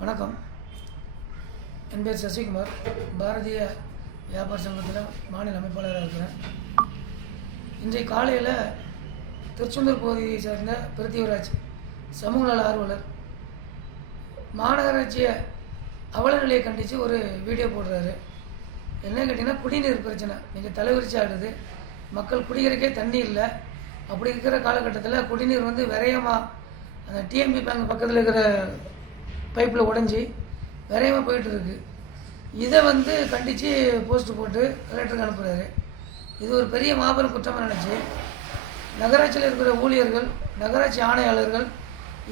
வணக்கம். என் பேர் சசிகுமார். பாரதிய வியாபார சங்கத்தில் மாநில அமைப்பாளராக இருக்கிறேன். இன்றைய காலையில் திருச்செந்தூர் பகுதியை சேர்ந்த பிருத்திவிராஜ் சமூக நல ஆர்வலர் மாநகராட்சியை அவல நிலையை கண்டித்து ஒரு வீடியோ போடுறாரு. என்ன கேட்டிங்கன்னா, குடிநீர் பிரச்சனை மிக தலைவிரிச்சு ஆடுது. மக்கள் குடிக்கிறக்கே தண்ணி இல்லை. அப்படி இருக்கிற காலகட்டத்தில் குடிநீர் விரயமாக அந்த டிஎம்பி பேங்க் பக்கத்தில் இருக்கிற பைப்பில் உடஞ்சி விரையமாக போயிட்டுருக்கு. இதை கண்டித்து போஸ்ட் போட்டு கலெக்டருக்கு அனுப்புகிறாரு. இது ஒரு பெரிய மாபெரும் குற்றமாக நினச்சி நகராட்சியில் இருக்கிற ஊழியர்கள், நகராட்சி ஆணையாளர்கள்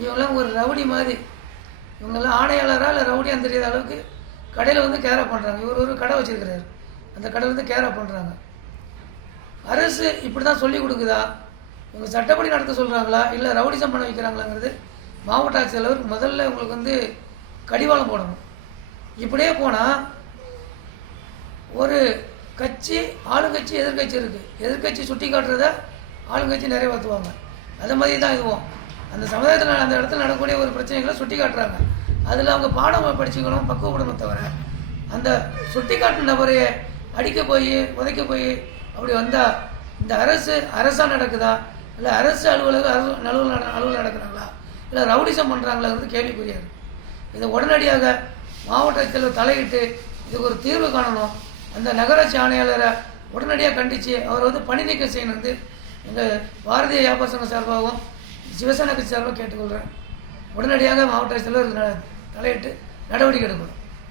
இவங்கெல்லாம் ஒரு ரவுடி மாதிரி, இவங்கெல்லாம் ஆணையாளராக இல்லை ரவுடியான்னு தெரியாத அளவுக்கு கடையில் கேரா பண்ணுறாங்க. இவர் ஒரு கடை வச்சுருக்கிறார், அந்த கடை கேரா பண்ணுறாங்க. அரசு இப்படி தான் சொல்லிக் கொடுக்குதா, இவங்க சட்டப்படி நடத்த சொல்கிறாங்களா இல்லை ரவுடிசம் பண்ண வைக்கிறாங்களாங்கிறது மாவட்ட ஆட்சியாளர் முதல்ல உங்களுக்கு கடிவாளம் போடணும். இப்படியே போனால் ஒரு கட்சி, ஆளுங்கட்சி, எதிர்கட்சி இருக்குது. எதிர்கட்சி சுட்டி காட்டுறத ஆளுங்கட்சி நிறைவேற்றுவாங்க. அது மாதிரி தான் இதுவும் அந்த சமுதாயத்தில் அந்த இடத்துல நடக்கக்கூடிய ஒரு பிரச்சனைகளை சுட்டி காட்டுறாங்க. அதில் அவங்க பாடம் படிச்சுக்கணும், பக்குவப்படணும். தவிர அந்த சுட்டி காட்டும் நபரையே அடிக்க போய் உதைக்க போய் அப்படி வந்தால் இந்த அரசாக நடக்குதா இல்லை அரசு அலுவலகம் நடக்கிறாங்களா இல்லை ரவுடிசம் பண்ணுறாங்களாங்கிறது கேள்விக்குரியாது. இதை உடனடியாக மாவட்ட ஆட்சியர் தலையிட்டு இதுக்கு ஒரு தீர்வு காணணும். அந்த நகராட்சி ஆணையாளரை உடனடியாக கண்டித்து அவர் பணி நீக்கம் செய்யணும் எங்கள் பாரதிய வியாபார சங்கம் சார்பாகவும் சிவசேனா கட்சி சார்பாக கேட்டுக்கொள்கிறேன். உடனடியாக மாவட்ட ஆட்சியர் தலையிட்டு நடவடிக்கை எடுக்கணும்.